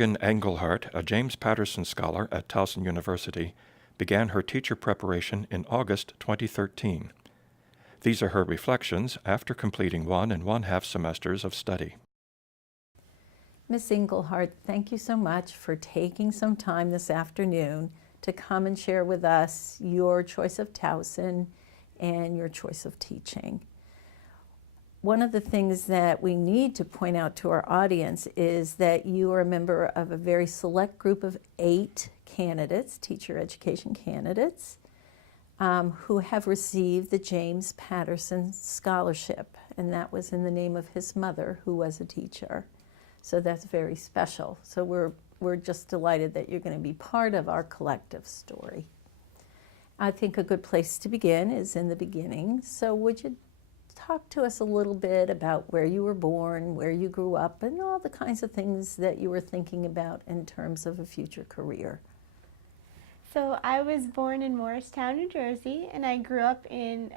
Morgan Engelhardt, a James Patterson scholar at Towson University, began her teacher preparation in August 2013. These are her reflections after completing 1 1/2 semesters of study. Ms. Engelhardt, thank you so much for taking some time this afternoon to come and share with us your choice of Towson and your choice of teaching. One of the things that we need to point out to our audience is that you are a member of a very select group of 8 candidates, teacher education candidates, who have received the James Patterson Scholarship, and that was in the name of his mother, who was a teacher. So that's very special. So we're just delighted that you're going to be part of our collective story. I think a good place to begin is in the beginning. So would you talk to us a little bit about where you were born, where you grew up, and all the kinds of things that you were thinking about in terms of a future career? So I was born in Morristown, New Jersey, and I grew up in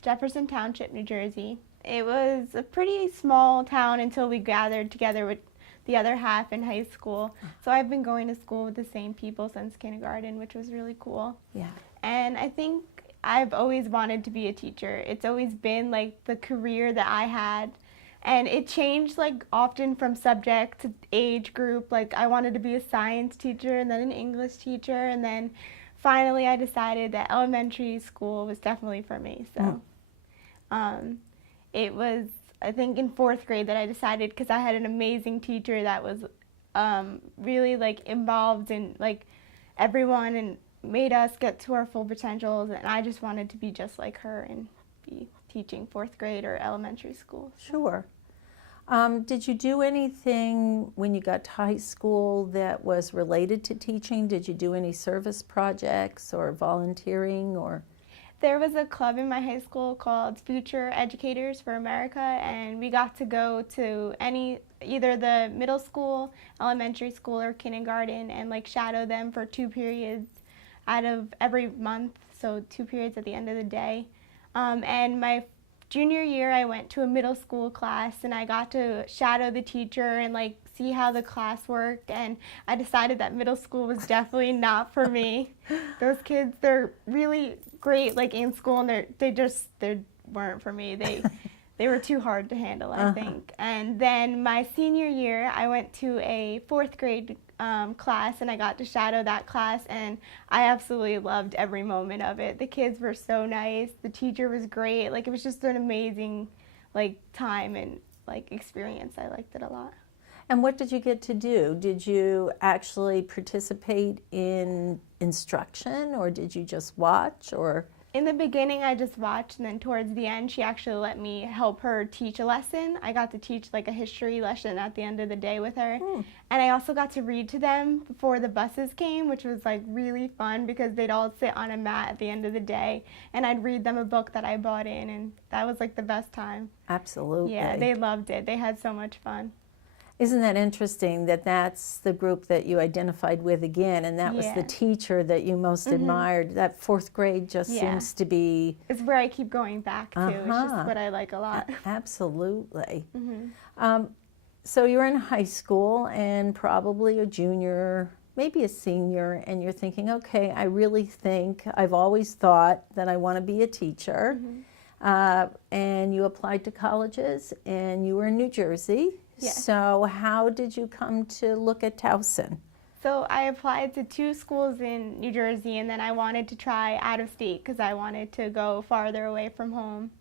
Jefferson Township, New Jersey. It was a pretty small town until we gathered together with the other half in high school. So I've been going to school with the same people since kindergarten, which was really cool. Yeah. And I think I've always wanted to be a teacher. It's always been like the career that I had. And it changed like often from subject to age group. Like I wanted to be a science teacher and then an English teacher. And then finally I decided that elementary school was definitely for me. So it was, I think, in 4th grade that I decided, because I had an amazing teacher that was really like involved in like everyone and made us get to our full potentials, and I just wanted to be just like her and be teaching 4th grade or elementary school. Sure. Did you do anything when you got to high school that was related to teaching? Did you do any service projects or volunteering or? There was a club in my high school called Future Educators for America, and we got to go to either the middle school, elementary school, or kindergarten and like shadow them for 2 periods out of every month, so 2 periods at the end of the day. And my junior year I went to a middle school class and I got to shadow the teacher and like see how the class worked, and I decided that middle school was definitely not for me. Those kids, they're really great like in school, and they weren't for me. They were too hard to handle, I think. And then my senior year I went to a 4th grade class, and I got to shadow that class, and I absolutely loved every moment of it. The kids were so nice, the teacher was great, like it was just an amazing like time and like experience. I liked it a lot. And what did you get to do? Did you actually participate in instruction, or did you just watch, or? In the beginning, I just watched, and then towards the end, she actually let me help her teach a lesson. I got to teach like a history lesson at the end of the day with her. And I also got to read to them before the buses came, which was like really fun because they'd all sit on a mat at the end of the day, and I'd read them a book that I bought in, and that was like the best time. Absolutely. Yeah, they loved it. They had so much fun. Isn't that interesting that that's the group that you identified with again, and that was the teacher that you most admired? That 4th grade just seems to be... It's where I keep going back to. It's just what I like a lot. Absolutely. So you're in high school and probably a junior, maybe a senior, and you're thinking, okay, I really think, I've always thought that I want to be a teacher. And you applied to colleges, and you were in New Jersey. Yes. So how did you come to look at Towson? So I applied to 2 schools in New Jersey, and then I wanted to try out of state because I wanted to go farther away from home.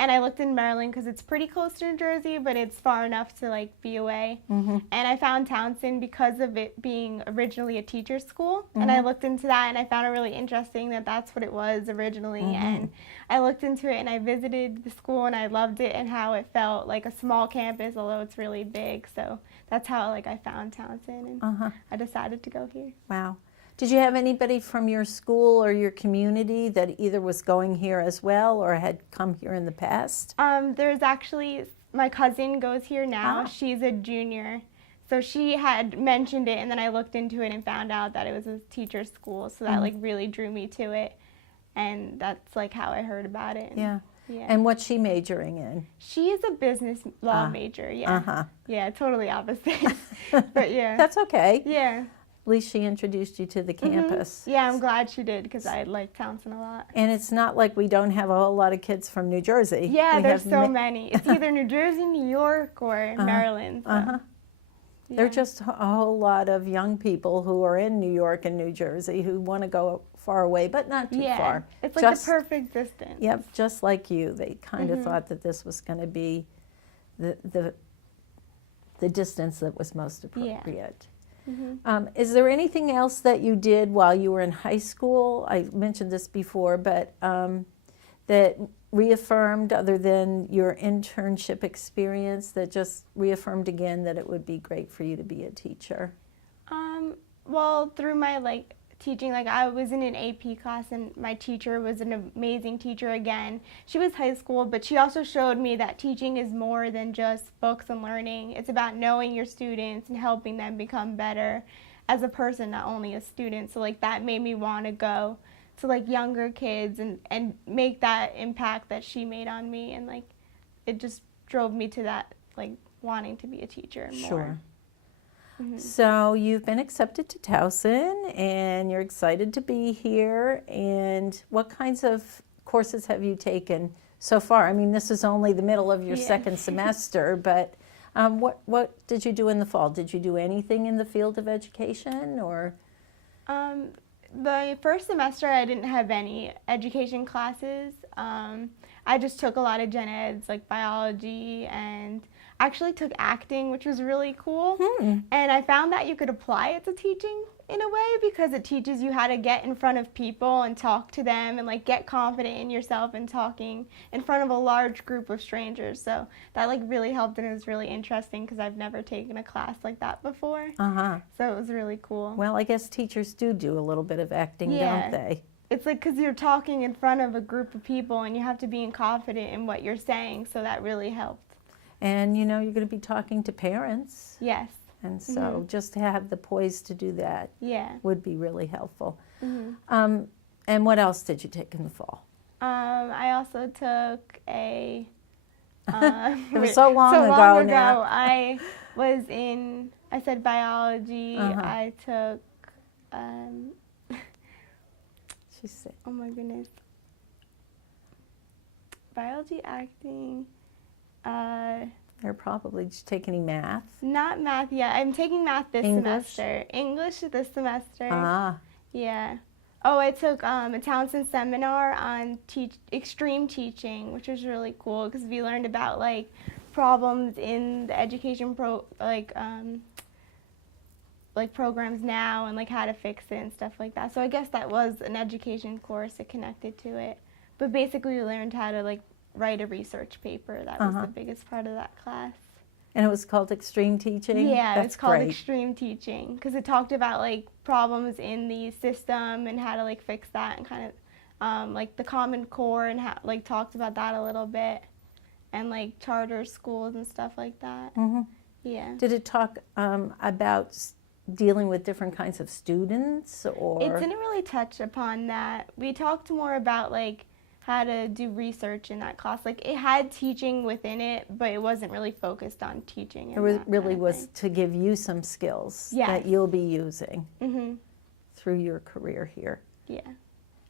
And I looked in Maryland because it's pretty close to New Jersey, but it's far enough to like be away. And I found Towson because of it being originally a teacher's school. And I looked into that, and I found it really interesting that that's what it was originally. And I looked into it, and I visited the school, and I loved it and how it felt like a small campus, although it's really big. So that's how like I found Towson, and I decided to go here. Wow. Did you have anybody from your school or your community that either was going here as well or had come here in the past? There's actually, my cousin goes here now. She's a junior. So she had mentioned it, and then I looked into it and found out that it was a teacher's school. So that like really drew me to it. And that's like how I heard about it. Yeah. Yeah. And what's she majoring in? She is a business law major. Yeah. Uh-huh. Yeah, totally opposite. But yeah. That's okay. Yeah. At least she introduced you to the campus. Yeah, I'm glad she did because I like Towson a lot. And it's not like we don't have a whole lot of kids from New Jersey. Yeah, We there's have so many. It's either New Jersey, New York, or Maryland. So. Yeah. There are just a whole lot of young people who are in New York and New Jersey who want to go far away, but not too far. It's like the perfect distance. Yep, just like you. They kind of thought that this was going to be the distance that was most appropriate. Is there anything else that you did while you were in high school? I mentioned this before, but that reaffirmed, other than your internship experience, that just reaffirmed again that it would be great for you to be a teacher? Well, through my teaching, I was in an AP class, and my teacher was an amazing teacher again. She was high school, but she also showed me that teaching is more than just books and learning. It's about knowing your students and helping them become better as a person, not only a student. So that made me want to go to younger kids and make that impact that she made on me, and it just drove me to that wanting to be a teacher more. Sure. So you've been accepted to Towson, and you're excited to be here. And what kinds of courses have you taken so far? I mean, this is only the middle of your second semester, but what did you do in the fall? Did you do anything in the field of education, or? The first semester I didn't have any education classes. I just took a lot of gen eds like biology, and actually took acting, which was really cool. And I found that you could apply it to teaching in a way, because it teaches you how to get in front of people and talk to them and get confident in yourself and talking in front of a large group of strangers. So that really helped, and it was really interesting because I've never taken a class like that before. So it was really cool. Well, I guess teachers do a little bit of acting, don't they? It's because you're talking in front of a group of people, and you have to be confident in what you're saying, so that really helped. And you're going to be talking to parents. Yes. And so just to have the poise to do that would be really helpful. And what else did you take in the fall? I also took a... it was so long ago now. I said biology. I took... She said, oh my goodness. Biology, acting... They're probably just taking math. Not math yet. I'm taking math this semester. English this semester. Yeah. Oh, I took a Towson seminar on extreme teaching, which was really cool because we learned about problems in the education programs now, and how to fix it and stuff like that. So I guess that was an education course that connected to it. But basically we learned how to write a research paper. That was the biggest part of that class. And it was called extreme teaching? Yeah, That's it's called great. extreme teaching because it talked about problems in the system and how to fix that, and kind of the Common Core, and how talked about that a little bit, and charter schools and stuff like that. Yeah. Did it talk about dealing with different kinds of students, or? It didn't really touch upon that. We talked more about how to do research in that class. It had teaching within it, but it wasn't really focused on teaching. It really was to give you some skills that you'll be using through your career here. Yeah.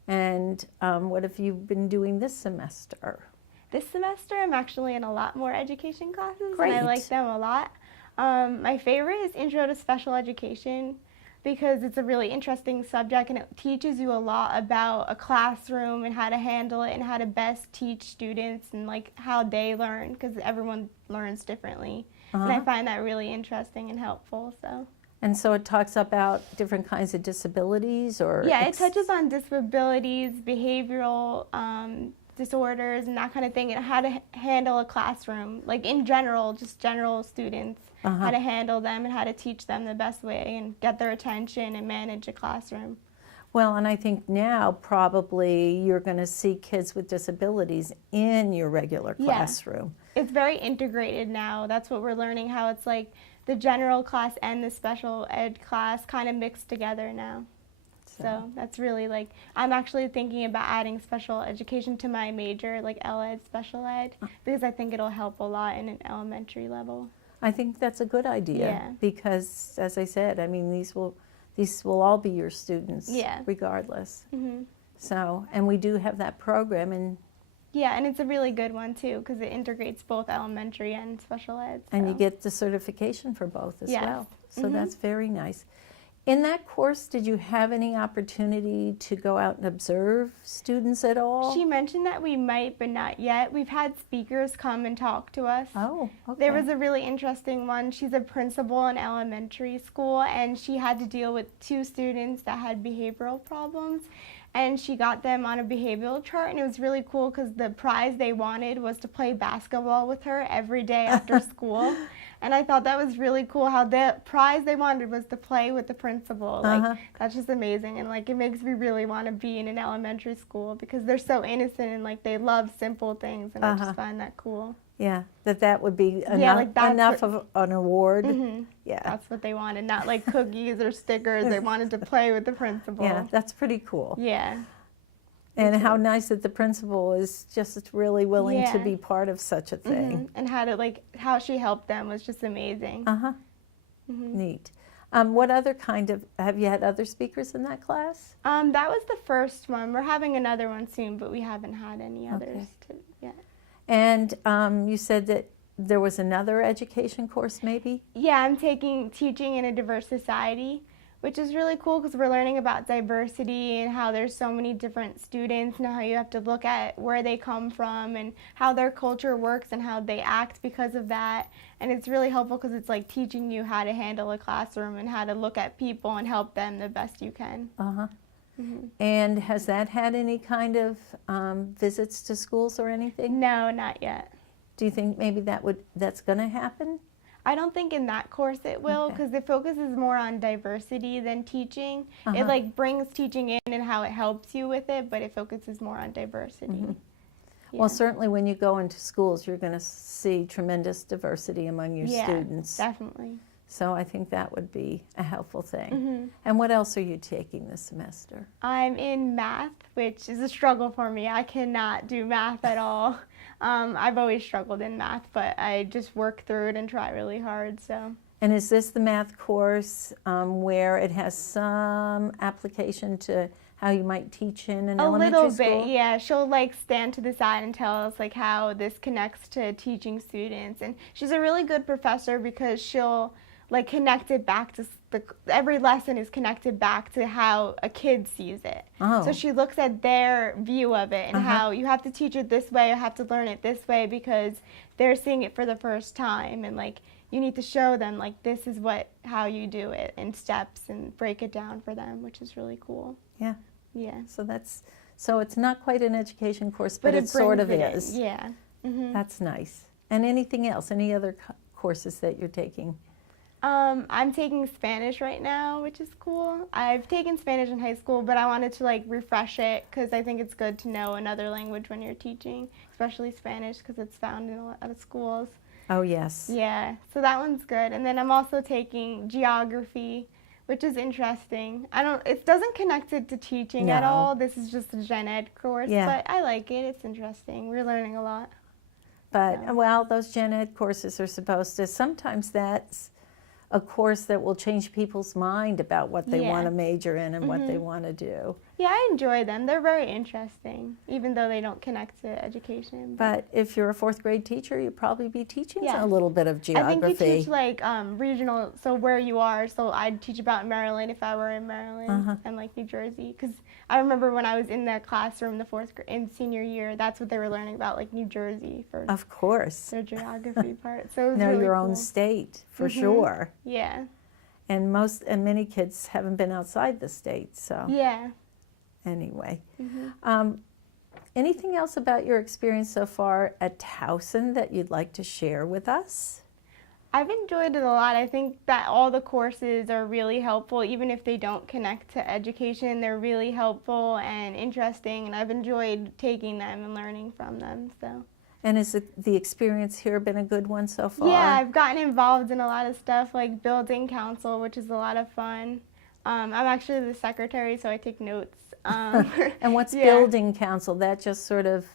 And what have you been doing this semester? This semester, I'm actually in a lot more education classes, Great. and I like them a lot. My favorite is Intro to Special Education, because it's a really interesting subject, and it teaches you a lot about a classroom and how to handle it and how to best teach students and how they learn, because everyone learns differently. And I find that really interesting and helpful. And so it talks about different kinds of disabilities, or? Yeah, it touches on disabilities, behavioral disorders, and that kind of thing, and how to handle a classroom, in general, just general students. How to handle them and how to teach them the best way and get their attention and manage a classroom. Well, and I think now probably you're going to see kids with disabilities in your regular classroom. It's very integrated now. That's what we're learning, how it's the general class and the special ed class kind of mixed together now. So that's really like, I'm actually thinking about adding special education to my major, like L-Ed, special ed, because I think it'll help a lot in an elementary level. I think that's a good idea. Yeah. Because, as I said, I mean, these will all be your students, Yeah. regardless. Mm-hmm. So, and we do have that program, and Yeah, and it's a really good one too, because it integrates both elementary and special ed. So. and you get the certification for both as Yes. well. So Mhm. that's very nice. In that course, did you have any opportunity to go out and observe students at all? She mentioned that we might, but not yet. We've had speakers come and talk to us. Oh, okay. There was a really interesting one. She's a principal in elementary school, and she had to deal with 2 students that had behavioral problems. And she got them on a behavioral chart, and it was really cool because the prize they wanted was to play basketball with her every day after school. And I thought that was really cool how the prize they wanted was to play with the principal. Like, that's just amazing. And like, it makes me really want to be in an elementary school because they're so innocent and like they love simple things, and I just find that cool. Yeah, that would be enough, Yeah, like that's enough of an award. Yeah. That's what they wanted, not like cookies or stickers. They wanted to play with the principal. Yeah, that's pretty cool. Yeah. And how nice that the principal is just really willing to Yeah. be part of such a thing. And how she helped them was just amazing. Neat. What other kind of, have you had other speakers in that class? That was the first one. We're having another one soon, but we haven't had any others yet. And you said that there was another education course maybe? Yeah, I'm taking teaching in a diverse society, which is really cool because we're learning about diversity and how there's so many different students and how you have to look at where they come from and how their culture works and how they act because of that. And it's really helpful because it's like teaching you how to handle a classroom and how to look at people and help them the best you can. And has that had any kind of visits to schools or anything? No, not yet. Do you think maybe that's going to happen? I don't think in that course it will because the focus is more on diversity than teaching. It like brings teaching in and how it helps you with it, but it focuses more on diversity. Well, certainly when you go into schools, you're going to see tremendous diversity among your students. Definitely. So I think that would be a helpful thing. And what else are you taking this semester? I'm in math, which is a struggle for me. I cannot do math at all. I've always struggled in math, but I just work through it and try really hard. So. And is this the math course where it has some application to how you might teach in an elementary school? A little bit, yeah. She'll like stand to the side and tell us like how this connects to teaching students. And she's a really good professor because she'll like connect it back to every lesson is connected back to how a kid sees it. So she looks at their view of it and how you have to teach it this way, you have to learn it this way because they're seeing it for the first time, and like you need to show them like this is how you do it in steps and break it down for them, which is really cool. Yeah. Yeah. So it's not quite an education course, but it sort of is. Yeah. That's nice. And anything else? Any other courses that you're taking? I'm taking Spanish right now, which is cool. I've taken Spanish in high school, but I wanted to like refresh it because I think it's good to know another language when you're teaching, especially Spanish because it's found in a lot of schools. Oh, yes. Yeah, so that one's good. And then I'm also taking geography, which is interesting. It doesn't connect it to teaching at all. This is just a gen ed course, but I like it. It's interesting. We're learning a lot. But, well, those gen ed courses are supposed to, sometimes that's a course that will change people's mind about what they want to major in and what they want to do. Yeah, I enjoy them. They're very interesting, even though they don't connect to education. But if you're a 4th grade teacher, you'd probably be teaching a little bit of geography. I think you teach like regional, so where you are. So I'd teach about Maryland if I were in Maryland and like New Jersey. Because I remember when I was in the classroom the 4th grade, in senior year, that's what they were learning about, like New Jersey for of course their geography part. So it was know really your cool. own state for sure. Yeah. And many kids haven't been outside the state, so yeah. Anyway, anything else about your experience so far at Towson that you'd like to share with us? I've enjoyed it a lot. I think that all the courses are really helpful, even if they don't connect to education. They're really helpful and interesting, and I've enjoyed taking them and learning from them. So. And has the experience here been a good one so far? Yeah, I've gotten involved in a lot of stuff like building council, which is a lot of fun. I'm actually the secretary, so I take notes. And what's Yeah. building council? That just sort of,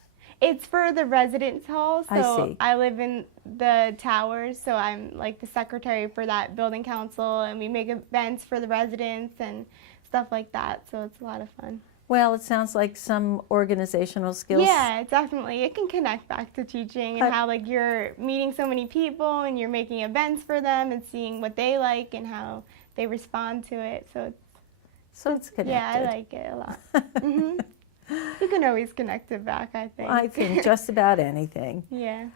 It's for the residence hall, so I see. I live in the towers, so I'm like the secretary for that building council, and we make events for the residents and stuff like that, so it's a lot of fun. well, it sounds like some organizational skills. Yeah, definitely. It can connect back to teaching and Uh, how like you're meeting so many people and you're making events for them and seeing what they like and how they respond to it. So So it's connected. yeah, I like it a lot. hmm You can always connect it back, I think. I think just about anything. Yeah.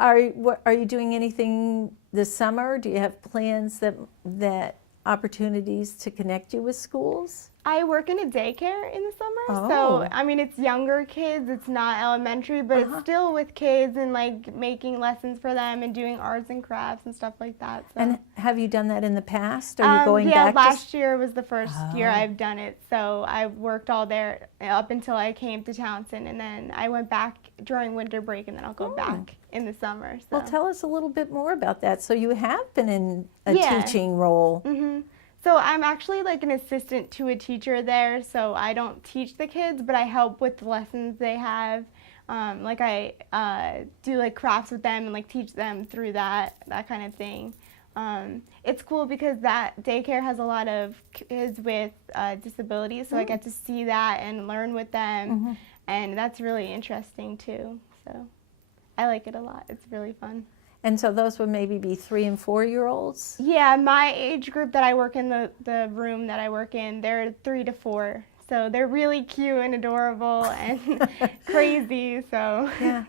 Are you doing anything this summer? Do you have plans that opportunities to connect you with schools? I work in a daycare in the summer, Oh. so I mean it's younger kids, it's not elementary, but it's still with kids and like making lessons for them and doing arts and crafts and stuff like that. So. And have you done that in the past? Are you going yeah, back? last year was the first year Oh. I've done it, so I worked all there up until I came to Towson, and then I went back during winter break, and then I'll go back in the summer. So. Well, tell us a little bit more about that. So you have been in a Yeah. teaching role. So I'm actually like an assistant to a teacher there, so I don't teach the kids, but I help with the lessons they have. Like I do like crafts with them and like teach them through that kind of thing. It's cool because that daycare has a lot of kids with disabilities, so I get to see that and learn with them, and that's really interesting too. So I like it a lot. It's really fun. And so those would maybe be 3 and 4-year-olds? Yeah, my age group that I work in, the room that I work in, they're 3 to 4. So they're really cute and adorable and crazy, so. Yeah.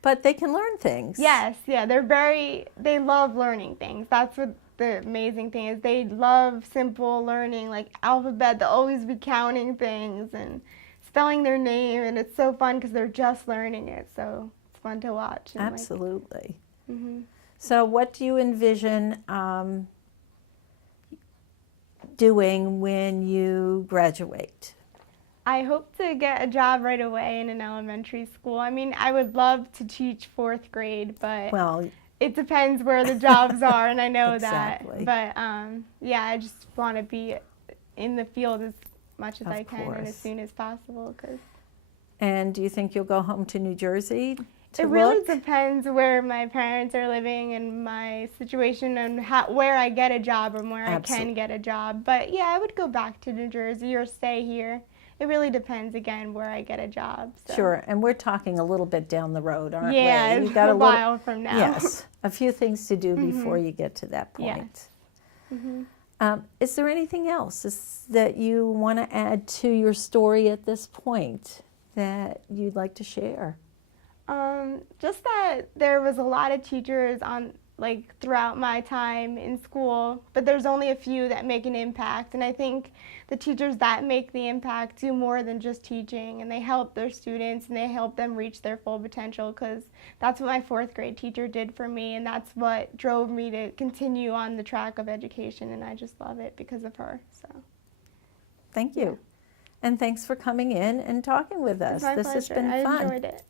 But they can learn things. Yes, yeah, they love learning things. That's what the amazing thing is. They love simple learning, like alphabet. They'll always be counting things and spelling their name, and it's so fun because they're just learning it, so it's fun to watch. And Absolutely. Mm-hmm. So what do you envision doing when you graduate? I hope to get a job right away in an elementary school. I mean, I would love to teach 4th grade, but Well, it depends where the jobs are, and I know Exactly. that. But yeah, I just want to be in the field as much as Of I can and as course. soon as possible. and do you think you'll go home to New Jersey to It really look? depends where my parents are living and my situation and where I get a job and where I can get a job. But yeah, I would go back to New Jersey or stay here. It really depends, again, where I get a job. So. Sure, and we're talking a little bit down the road, aren't Yeah, we? it's a while from now. Yes, a few things to do before you get to that point. Is there anything else that you want to add to your story at this point that you'd like to share? Just that there was a lot of teachers throughout my time in school, but there's only a few that make an impact, and I think the teachers that make the impact do more than just teaching, and they help their students and they help them reach their full potential, because that's what my 4th grade teacher did for me, and that's what drove me to continue on the track of education, and I just love it because of her. So Thank you. And thanks for coming in and talking with us. it's my This pleasure. has been I fun. enjoyed it.